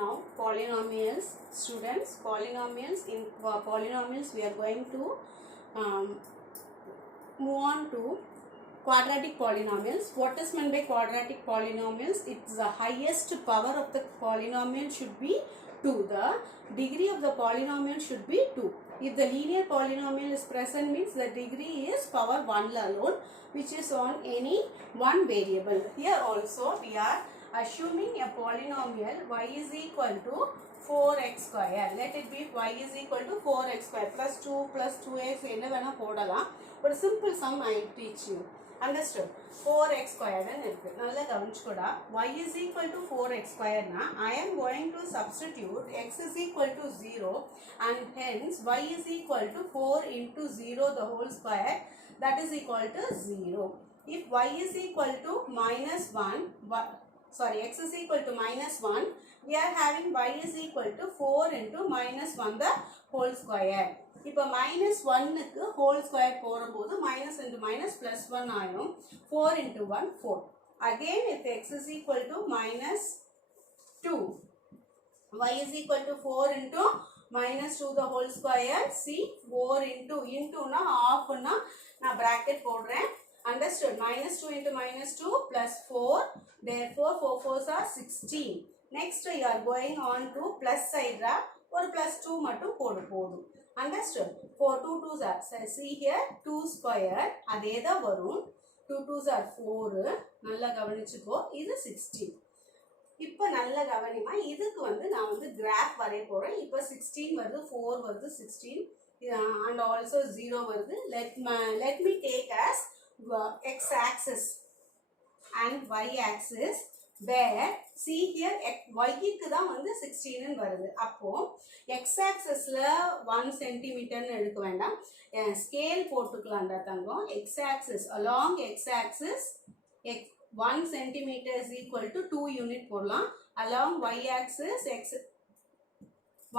Now polynomials, students, polynomials. In polynomials we are going to move on to quadratic polynomials. What is meant by quadratic polynomials? It's the highest power of the polynomial should be 2. The degree of the polynomial should be 2. If the linear polynomial is present, means the degree is power 1 alone, which is on any one variable. Here also we are assuming a polynomial y is equal to 4x square. Let it be y is equal to 4x square plus 2 plus 2x என்ன வேணா போடலாம். ஒரு simple sum I teach you. Understood? 4x square ன்னு இருக்கு. நல்லா கவனிச்சுக்கோடா. y is equal to 4x square na I am going to substitute x is equal to 0 and hence y is equal to 4 into 0 the whole square, that is equal to 0. If y is equal to minus 1, x is equal to minus 1, we are having y is equal to 4 into minus 1 the whole square. இப்போ minus 1 க்கு whole square போடும்போது minus into minus plus 1 ஆயிரும். 4 into 1 4. Again if x is equal to minus 2, y is equal to 4 into minus 2 the whole square. See 4 into na half na நான் bracket போடுறேன். Understood? Minus 2 into minus 2 plus 4. Therefore 4 4s are 16. Next you are going on to plus side ra or plus 2 மட்டும் போடு. Understood? 4 2 2s are, see here 2 square அதே தான் வரும். 2 2s are 4. நல்லா கவனிச்சுக்கோ. இது 16. இப்போ நல்ல கவனிமா. இதுக்கு வந்து நான் வந்து கிராஃப் வரைய போறேன். இப்போ 16 வருது, 4 வருது, 16 and also 0 வருது. Let me take as x axis and y axis, where see here y க்கு தான் வந்து 16 ன்னு வருது. அப்போ x axisல 1 cm ன்னு எடுக்க வேண்டாம், ஸ்கேல் போட்டுக்கலாம்டா தங்கம். x axis, along x axis 1 cm is equal to 2 unit போடலாம். along y axis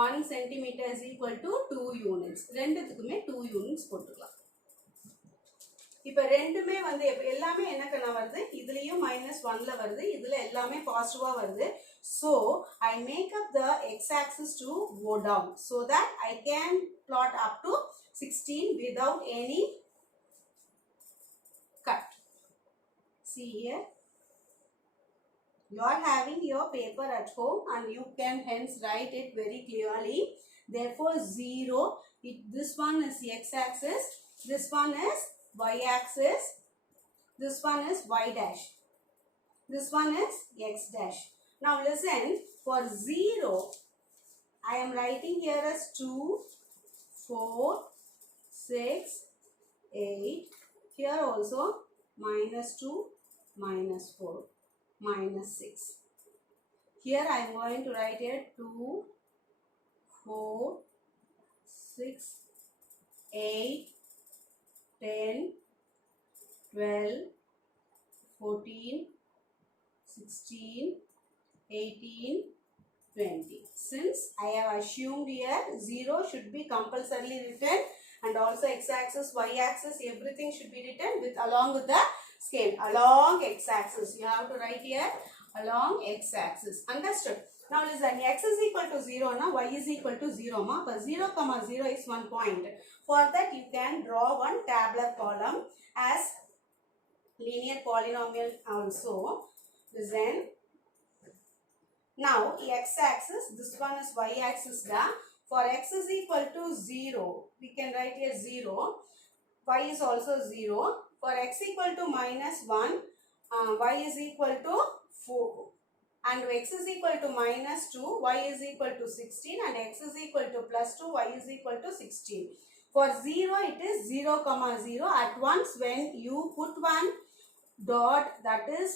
1 cm is equal to 2 units. ரெண்டுத்துக்குமே 2 units போட்டுக்கலாம். இப்போ ரெண்டுமே வந்து எல்லாமே என்ன கண்ணா வருது, இதுலயும் -1 ல வருது, இதுல எல்லாமே பாசிட்டிவா வருது. So I make up the x axis to go down so that I can plot up to 16 without any cut. See here, you are having your paper at home and you can hence write it very clearly. Therefore 0, this one is x axis, this one is y axis, this one is y dash, this one is x dash. Now listen, for 0 I am writing here as 2 4 6 8, here also -2 -4 -6. Here I am going to write here 2 4 6 8 10 12 14 16 18 20. Since I have assumed here 0 should be compulsorily written and also x axis, y axis, everything should be written with along with the scale. Along x axis, you have to write here along x axis. Understood? Now listen, x is equal to 0 na y is equal to 0 ma. But 0 comma 0 is one point. For that you can draw one tabular column as linear polynomial also. Listen, now x axis, this one is y axis da. For x is equal to 0, we can write here 0. Y is also 0. For x equal to -1, y is equal to 4. And x is equal to -2, y is equal to 16, and x is equal to +2, y is equal to 16. For 0, it is 0 comma 0. At once when you put one dot, that is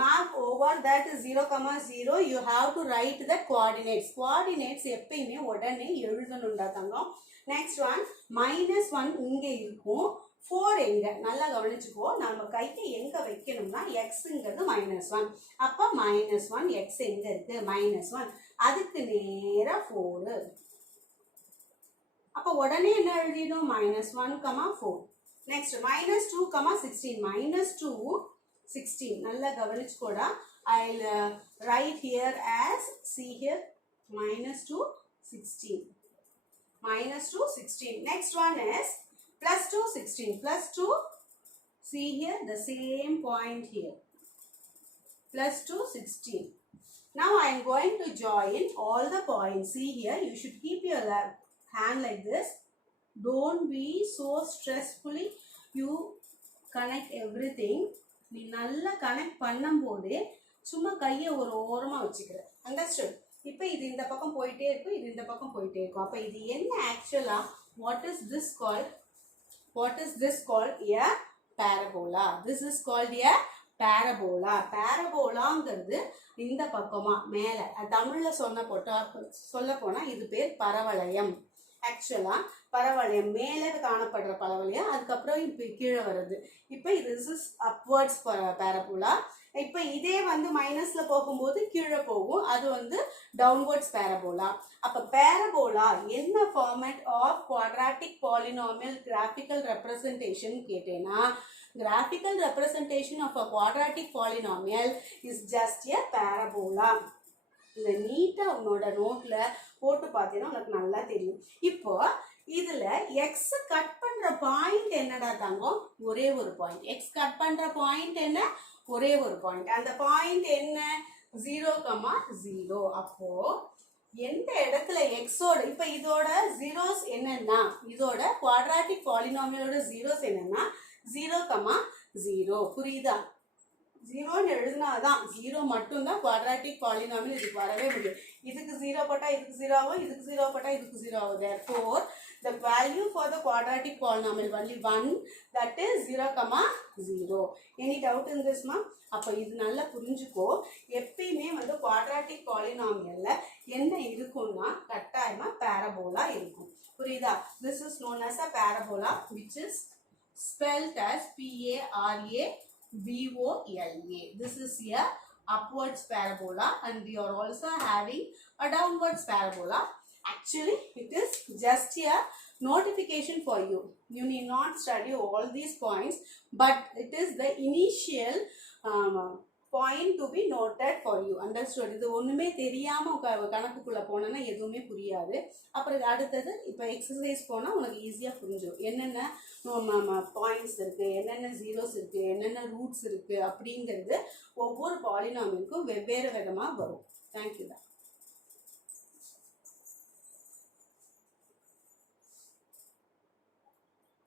mark over that 0 comma 0, you have to write the coordinates. Coordinates எப்பயுமே உடனே எழுதணும்டா தங்கம். Next one, -1 இங்க இருக்கும், 4 எங்க நல்லா கவனிச்சுக்கோ. நம்ம கையை எங்க வைக்கணும்னா xங்கிறது -1. அப்ப -1 x எங்க இருக்கு, -1, அதுக்கு நேரா 4. அப்ப உடனே என்ன எழுதிடும், -1, 4. Next -2, 16. -2 16. நல்லா கவனிச்சுக்கோடா. I'll write here as, see here, minus 2, 16. Minus 2, 16. Next one is plus 2, 16. Plus 2, see here, the same point here. Plus 2, 16. Now I am going to join all the points. See here, you should keep your hand like this. Don't be so stressfully. You connect everything. நீ நல்லா கனெக்ட் பண்ணும்போதே சும்மா கையை ஒரு ஓரமாக வச்சுக்கிற. அண்டர்ஸ்டுட்? இப்போ இது இந்த பக்கம் போயிட்டே இருக்கும், இது இந்த பக்கம் போயிட்டே இருக்கும். அப்போ இது என்ன ஆக்சுவலாக what is this called a parabola. This is called a parabola. பேரபோலாங்கிறது இந்த பக்கமா மேலே தமிழில் சொல்ல போனால் இது பேர் பரவளையம். ஆக்சுவலாக பரவளையம் மேலே காணப்படுற பரவளையம், அதுக்கப்புறம் இப்போ கீழே வருது. இப்போ இது இஸ் அப்வர்ட்ஸ் பேரபோலா. இப்போ இதே வந்து மைனஸில் போகும்போது கீழே போகும், அது வந்து டவுன்வர்ட்ஸ் பேரபோலா. அப்போ பேரபோலா என்ன format of quadratic polynomial graphical representation கேட்டேன்னா, graphical representation of a quadratic polynomial is just a parabola. இந்த நீட்டா உன்னோட நோட்ல போட்டு பார்த்தீங்கன்னா உனக்கு நல்லா தெரியும். இப்போ இதுல எக்ஸ் கட் பண்ற பாயிண்ட் என்னடா தங்கம்? ஒரே ஒரு பாயிண்ட். எக்ஸ் கட் பண்ற பாயிண்ட் என்ன? ஒரே ஒரு பாயிண்ட். அந்த பாயிண்ட் என்ன? 0,0. அப்போ எந்த இடத்துல எக்ஸோட இப்ப இதோட ஜீரோஸ் என்னன்னா, இதோட குவாட்ராட்டிக் பாலினாமியலோட ஜீரோஸ் என்னன்னா 0,0. புரியுதா? 0ன்னு எழுதினாதான் 0 மட்டும்தான் குவாட்ராட்டிக் பாலினாமியல். இதுக்கு வரவே முடியும். இதுக்கு 0 போட்டா இதுக்கு 0 ஆகும், இதுக்கு 0 போட்டா இதுக்கு 0 ஆகும். Therefore the value for the quadratic polynomial only one, that is 0,0. Any doubt in this ma? அப்போ இது நல்லா புரிஞ்சுக்கோ. எப்பயுமே வந்து குவாட்ராட்டிக் பாலினாமியல்ல என்ன இருக்கும்னா கட்டாயமா பேரபோலா இருக்கும். புரியுதா? This is known as a parabola, which is spelled as PARABOLA. This is a upwards parabola, and we are also having a downwards parabola. Actually, it is just a notification for you. You need not study all these points, but it is the initial point to be noted for you. Understood? இது ஒண்ணுமே தெரியாம கணக்குக்குள்ள போனா எதுவுமே புரியாது. அப்புறம் அடுத்தது இப்போ எக்ஸசைஸ் போனா உனக்கு ஈஸியா புரிஞ்சிடும். என்னென்ன பாயிண்ட்ஸ் இருக்கு, என்னென்ன ஜீரோஸ் இருக்கு, என்னென்ன ரூட்ஸ் இருக்கு அப்படிங்கிறது ஒவ்வொரு பாலினாமியலுக்கும் வெவ்வேறு விதமா வரும். தேங்க்யூ தான்.